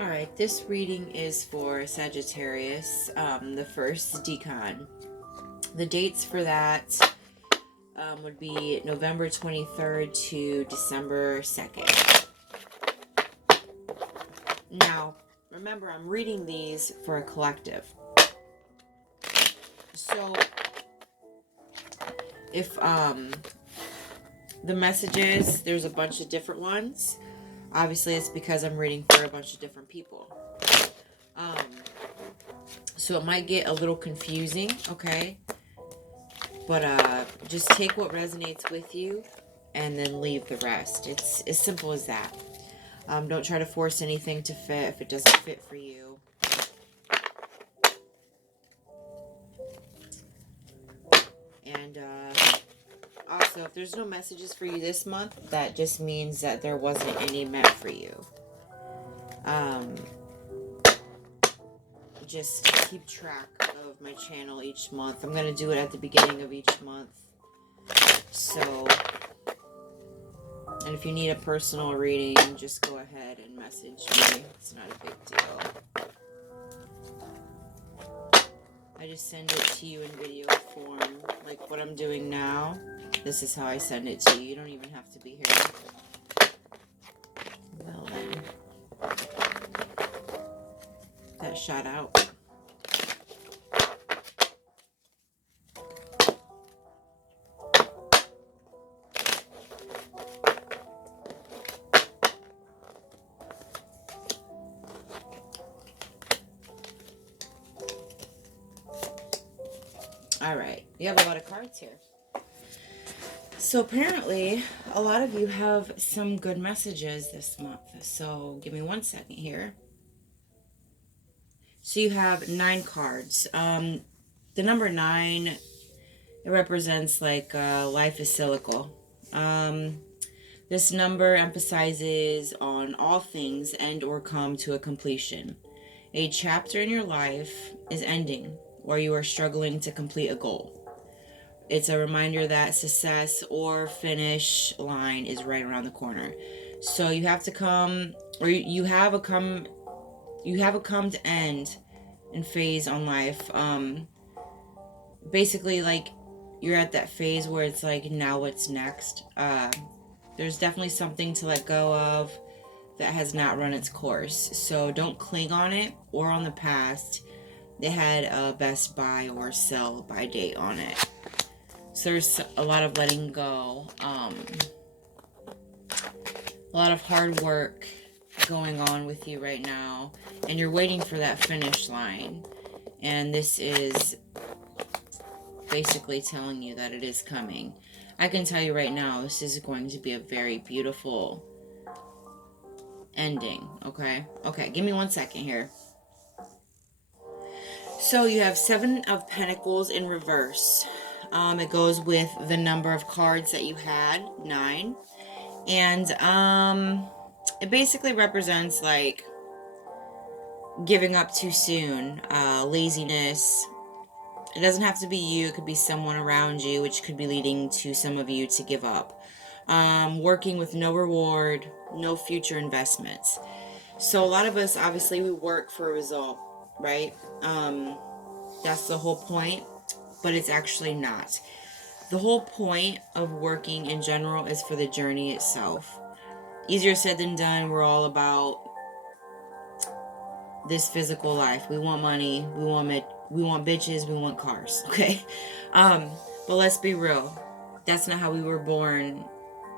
Alright, this reading is for Sagittarius, the first Decan. The dates for that would be November 23rd to December 2nd. Now, remember, I'm reading these for a collective. So, if the messages, there's a bunch of different ones. Obviously, it's because I'm reading for a bunch of different people. So it might get a little confusing, okay? But just take what resonates with you and then leave the rest. It's as simple as that. Don't try to force anything to fit if it doesn't fit for you. And also, if there's no messages for you this month, that just means that there wasn't any meant for you. Just keep track of my channel each month. I'm going to do it at the beginning of each month. So, and if you need a personal reading, just go ahead and message me. It's not a big deal. I just send it to you in video form, like what I'm doing now. This is how I send it to you. You don't even have to be here. Well then. That shot out. Alright, you have a lot of cards here. So apparently, a lot of you have some good messages this month. So give me 1 second here. So you have 9 cards. The number 9, it represents like life is cyclical. This number emphasizes on all things end or come to a completion. A chapter in your life is ending, or you are struggling to complete a goal. It's a reminder that success or finish line is right around the corner. So you have to come, or you have a come to end and phase on life. Basically, like, you're at that phase where it's like, now what's next? There's definitely something to let go of that has not run its course. So don't cling on it or on the past. They had a best buy or sell by date on it. So there's a lot of letting go. A lot of hard work going on with you right now. And you're waiting for that finish line. And this is basically telling you that it is coming. I can tell you right now, this is going to be a very beautiful ending, okay? Okay, give me 1 second here. So you have 7 of Pentacles in reverse. It goes with the number of cards that you had, 9. And it basically represents like giving up too soon, laziness. It doesn't have to be you. It could be someone around you, which could be leading to some of you to give up. Working with no reward, no future investments. So a lot of us, obviously, we work for a result, right? That's the whole point, but it's actually not. The whole point of working in general is for the journey itself. Easier said than done. We're all about this physical life. We want money. We want bitches. We want cars. Okay. But let's be real. That's not how we were born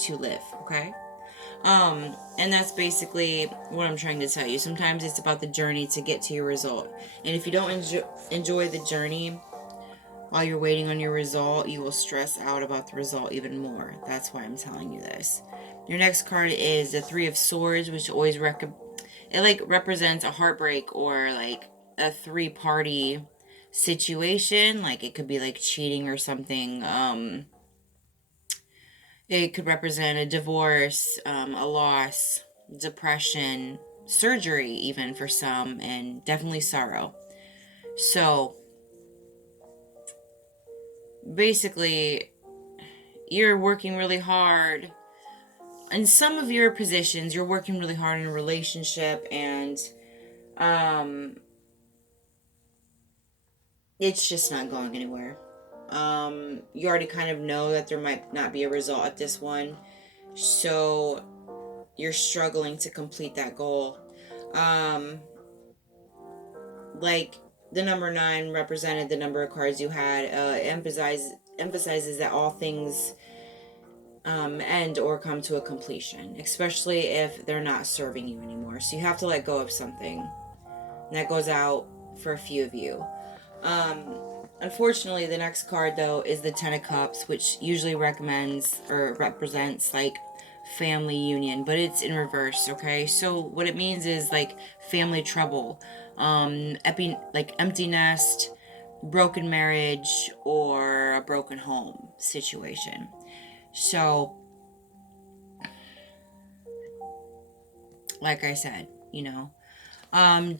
to live. Okay. And that's basically what I'm trying to tell you. Sometimes it's about the journey to get to your result. And if you don't enjoy the journey while you're waiting on your result, you will stress out about the result even more. That's why I'm telling you this. Your next card is the 3 of Swords, which always represents a heartbreak or like a 3-party situation. Like it could be like cheating or something. It could represent a divorce, a loss, depression, surgery even for some, and definitely sorrow. So basically, you're working really hard. In some of your positions, you're working really hard in a relationship, and Um, it's just not going anywhere. You already kind of know that there might not be a result at this one, so you're struggling to complete that goal. Um, like the number 9 represented the number of cards you had. Emphasizes that all things end or come to a completion, especially if they're not serving you anymore. So you have to let go of something. And that goes out for a few of you. Um, Unfortunately, the next card, though, is the Ten of Cups, which usually recommends or represents like family union, but it's in reverse, okay? So what it means is like family trouble, like empty nest, broken marriage, or a broken home situation. So, like I said,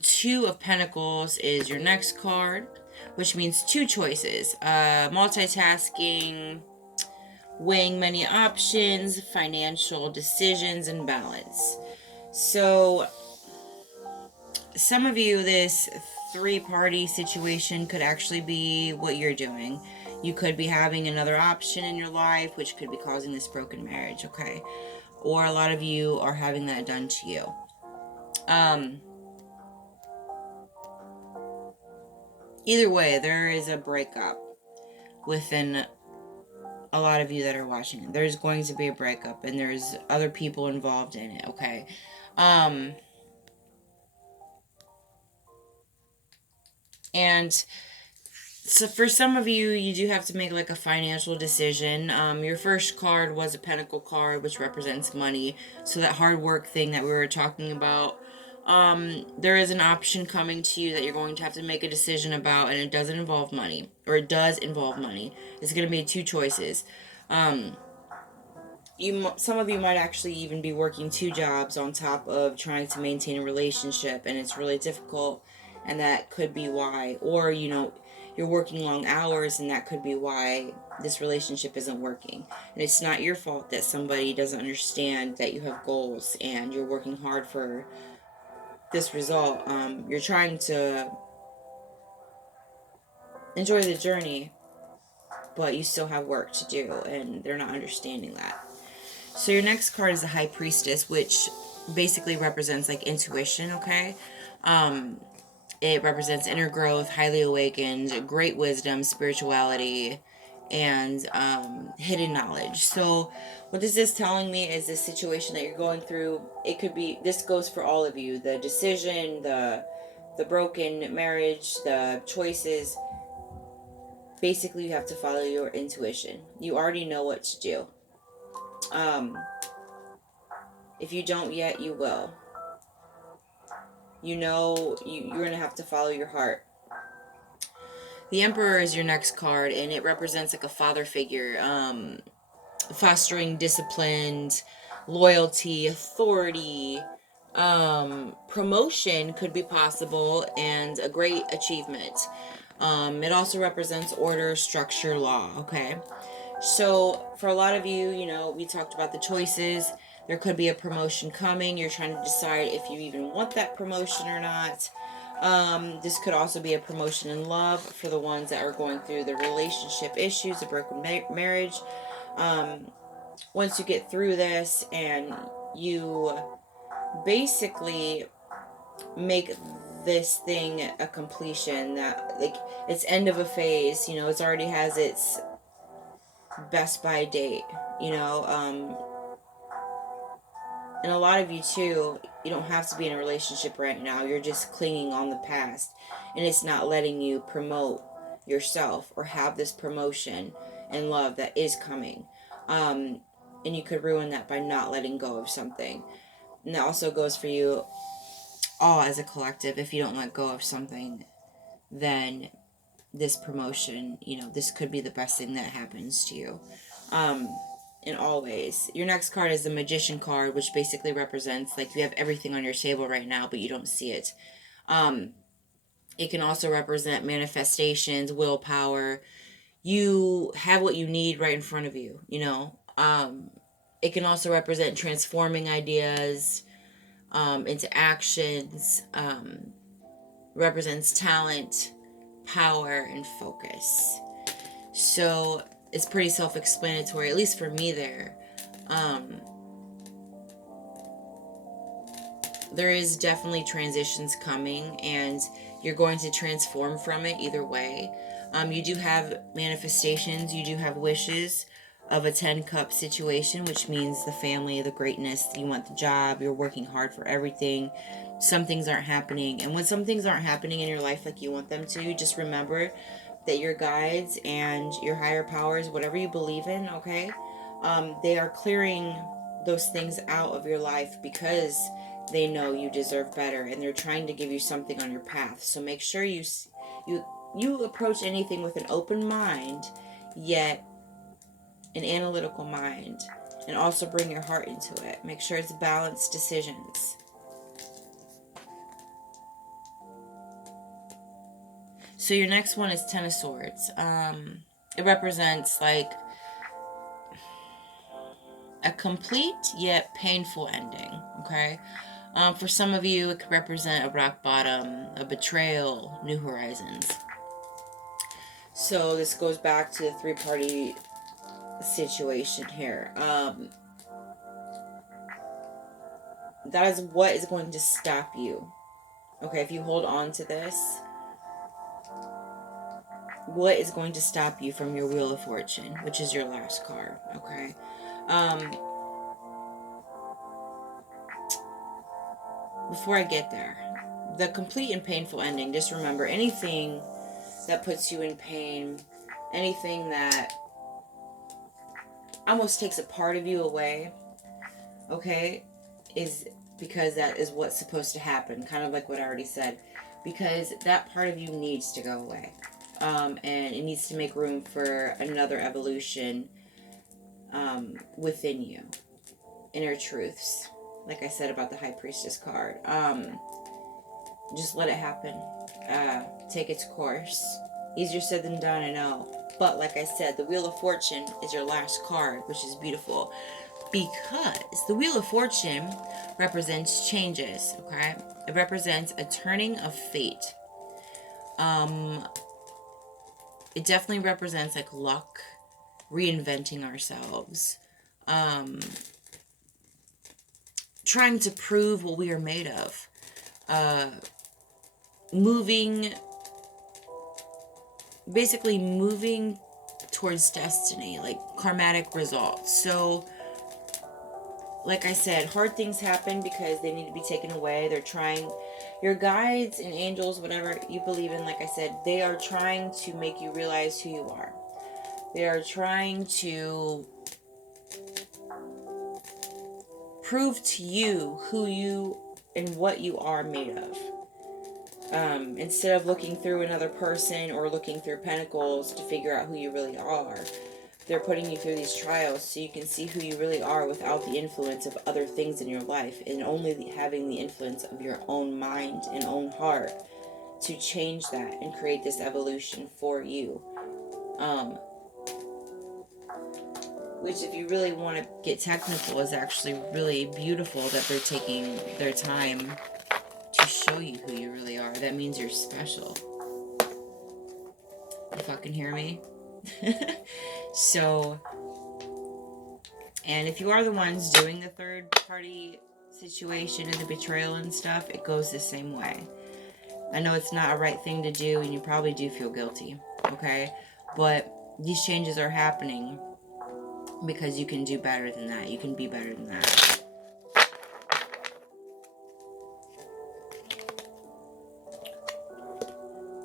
Two of Pentacles is your next card, which means two choices. Multitasking, weighing many options, financial decisions, and balance. So, some of you, this three-party situation could actually be what you're doing. You could be having another option in your life, which could be causing this broken marriage, okay? Or a lot of you are having that done to you. Either way, there is a breakup within a lot of you that are watching. There's going to be a breakup, and there's other people involved in it, okay? And so for some of you, you do have to make like a financial decision. Your first card was a pentacle card, which represents money. So that hard work thing that we were talking about, there is an option coming to you that you're going to have to make a decision about, and it doesn't involve money, or it does involve money. It's going to be two choices. Some of you might actually even be working two jobs on top of trying to maintain a relationship, and it's really difficult, and that could be why. Or you're working long hours, and that could be why this relationship isn't working. And it's not your fault that somebody doesn't understand that you have goals and you're working hard for this result. You're trying to enjoy the journey, but you still have work to do, and they're not understanding that. So your next card is the High Priestess, which basically represents like intuition, okay? It represents inner growth, highly awakened, great wisdom, spirituality, and hidden knowledge. So what this is telling me is this situation that you're going through, it could be, this goes for all of you, the decision, the broken marriage, the choices. Basically, you have to follow your intuition. You already know what to do. If you don't yet, you will. You're going to have to follow your heart. The Emperor is your next card, and it represents like a father figure, fostering disciplined loyalty, authority, promotion could be possible, and a great achievement. It also represents order, structure, law, okay? So, for a lot of you, we talked about the choices. There could be a promotion coming. You're trying to decide if you even want that promotion or not. This could also be a promotion in love for the ones that are going through the relationship issues, a broken marriage. Once you get through this and you basically make this thing a completion, that like it's end of a phase, it's already has its best by date, you know and a lot of you too, you don't have to be in a relationship right now. You're just clinging on the past, and it's not letting you promote yourself or have this promotion and love that is coming. And you could ruin that by not letting go of something. And that also goes for you all as a collective. If you don't let go of something, then this promotion, this could be the best thing that happens to you. In all ways. Your next card is the Magician card, which basically represents like you have everything on your table right now, but you don't see it. It can also represent manifestations, willpower. You have what you need right in front of you, It can also represent transforming ideas into actions. represents talent, power, and focus. So it's pretty self-explanatory, at least for me there. There is definitely transitions coming, and you're going to transform from it either way. You do have manifestations, you do have wishes of a 10-cup situation, which means the family, the greatness, you want the job, you're working hard for everything. Some things aren't happening. And when some things aren't happening in your life like you want them to, just remember that your guides and your higher powers, whatever you believe in, okay, they are clearing those things out of your life because they know you deserve better, and they're trying to give you something on your path. So make sure you approach anything with an open mind, yet an analytical mind, and also bring your heart into it. Make sure it's balanced decisions. So your next one is Ten of Swords. It represents like a complete yet painful ending, okay? For some of you, it could represent a rock bottom, a betrayal, new horizons. So this goes back to the three-party situation here. That is what is going to stop you. Okay, if you hold on to this, what is going to stop you from your Wheel of Fortune, which is your last card, okay? Before I get there, the complete and painful ending, just remember, anything that puts you in pain, anything that almost takes a part of you away, okay, is because that is what's supposed to happen, kind of like what I already said, because that part of you needs to go away, and it needs to make room for another evolution within you, inner truths, like I said about the High Priestess card. Just let it happen. Take its course. Easier said than done, I know. But like I said, the Wheel of Fortune is your last card, which is beautiful. Because the Wheel of Fortune represents changes, okay? It represents a turning of fate. It definitely represents like luck, reinventing ourselves, trying to prove what we are made of, basically moving towards destiny, like karmatic results. So, like I said, hard things happen because they need to be taken away. They're trying, your guides and angels, whatever you believe in, like I said, they are trying to make you realize who you are. They are trying to prove to you who you and what you are made of. Instead of looking through another person or looking through pentacles to figure out who you really are, they're putting you through these trials so you can see who you really are without the influence of other things in your life, and only having the influence of your own mind and own heart to change that and create this evolution for you. Which, if you really want to get technical, is actually really beautiful that they're taking their time to show you who you really are. That means you're special. You fucking hear me? So, and if you are the ones doing the third party situation and the betrayal and stuff, it goes the same way. I know it's not a right thing to do, and you probably do feel guilty, okay? But these changes are happening because you can do better than that. You can be better than that.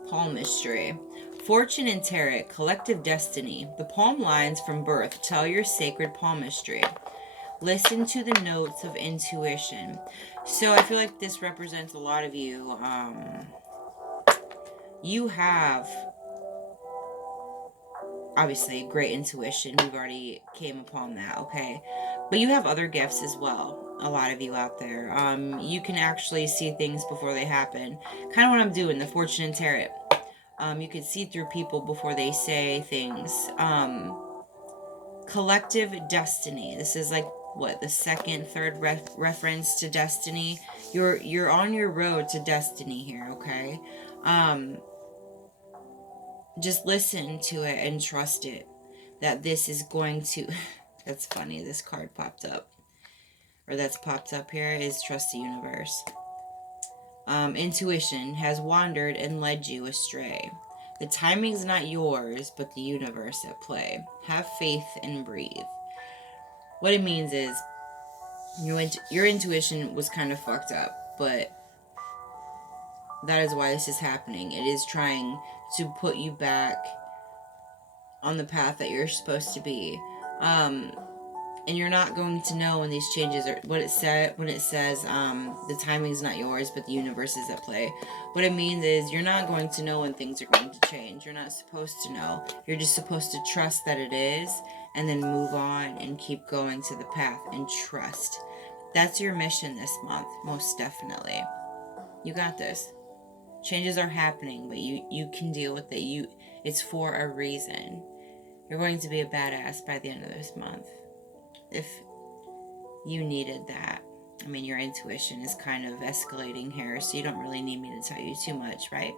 Palmistry. Fortune and Tarot, collective destiny. The palm lines from birth tell your sacred palmistry. Listen to the notes of intuition. So I feel like this represents a lot of you. You have, obviously, great intuition. We've already came upon that, okay? But you have other gifts as well. A lot of you out there. You can actually see things before they happen. Kind of what I'm doing, the Fortune and Tarot. You can see through people before they say things. Collective destiny. This is like what, the second, third reference to destiny. You're on your road to destiny here, okay? Just listen to it and trust it. That this is going to that's funny, this card popped up. Or that's popped up here is trust the universe. Intuition has wandered and led you astray. The timing's not yours, but the universe at play. Have faith and breathe. What it means is your intuition was kind of fucked up, but that is why this is happening. It is trying to put you back on the path that you're supposed to be. And you're not going to know when these changes are what it said when it says the timing's not yours but the universe is at play. What it means is you're not going to know when things are going to change. You're not supposed to know. You're just supposed to trust that it is, and then move on and keep going to the path and trust. That's your mission this month, most definitely. You got this. Changes are happening, but you can deal with it. It's for a reason. You're going to be a badass by the end of this month. If you needed that. I mean, your intuition is kind of escalating here, so you don't really need me to tell you too much, right?